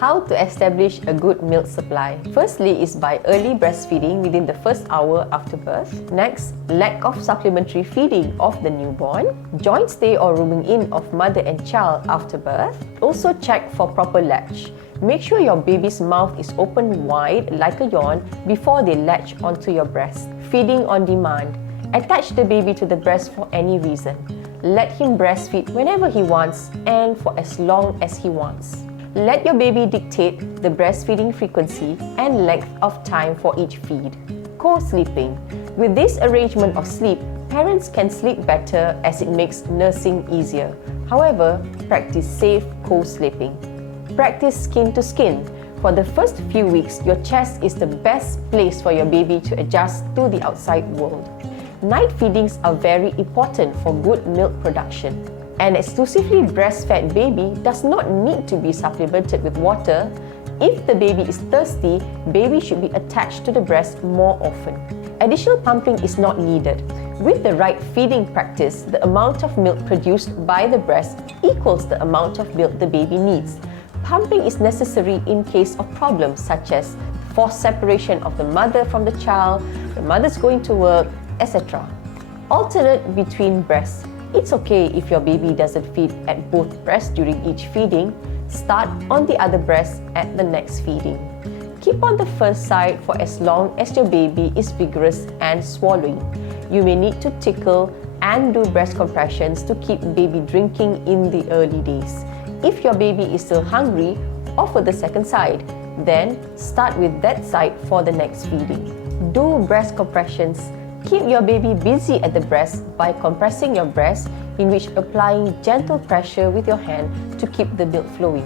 How to establish a good milk supply? Firstly is by early breastfeeding within the first hour after birth. Next, lack of supplementary feeding of the newborn. Joint stay or rooming in of mother and child after birth. Also check for proper latch. Make sure your baby's mouth is open wide like a yawn before they latch onto your breast. Feeding on demand. Attach the baby to the breast for any reason. Let him breastfeed whenever he wants and for as long as he wants. Let your baby dictate the breastfeeding frequency and length of time for each feed. Co-sleeping. With this arrangement of sleep, parents can sleep better as it makes nursing easier. However, practice safe co-sleeping. Practice skin to skin. For the first few weeks, your chest is the best place for your baby to adjust to the outside world. Night feedings are very important for good milk production. An exclusively breastfed baby does not need to be supplemented with water. If the baby is thirsty, baby should be attached to the breast more often. Additional pumping is not needed. With the right feeding practice, the amount of milk produced by the breast equals the amount of milk the baby needs. Pumping is necessary in case of problems such as forced separation of the mother from the child, the mother's going to work, etc. Alternate between breasts. It's okay if your baby doesn't feed at both breasts during each feeding. Start on the other breast at the next feeding. Keep on the first side for as long as your baby is vigorous and swallowing. You may need to tickle and do breast compressions to keep baby drinking in the early days. If your baby is still hungry, offer the second side. Then start with that side for the next feeding. Do breast compressions. Keep your baby busy at the breast by compressing your breast, in which applying gentle pressure with your hand to keep the milk flowing.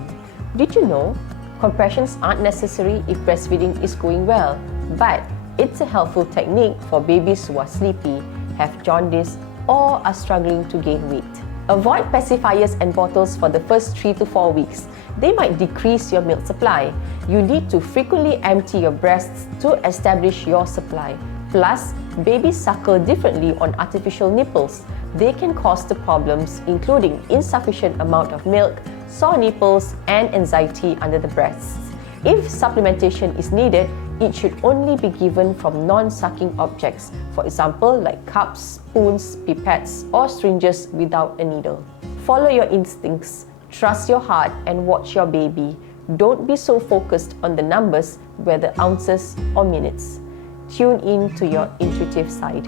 Did you know compressions aren't necessary if breastfeeding is going well, but it's a helpful technique for babies who are sleepy, have jaundice, or are struggling to gain weight. Avoid pacifiers and bottles for the first 3 to 4 weeks. They might decrease your milk supply. You need to frequently empty your breasts to establish your supply. Plus, babies suckle differently on artificial nipples. They can cause the problems including insufficient amount of milk, sore nipples, and anxiety under the breasts. If supplementation is needed, it should only be given from non-sucking objects, for example like cups, spoons, pipettes, or syringes without a needle. Follow your instincts, trust your heart, and watch your baby. Don't be so focused on the numbers, whether ounces or minutes. Tune in to your intuitive side.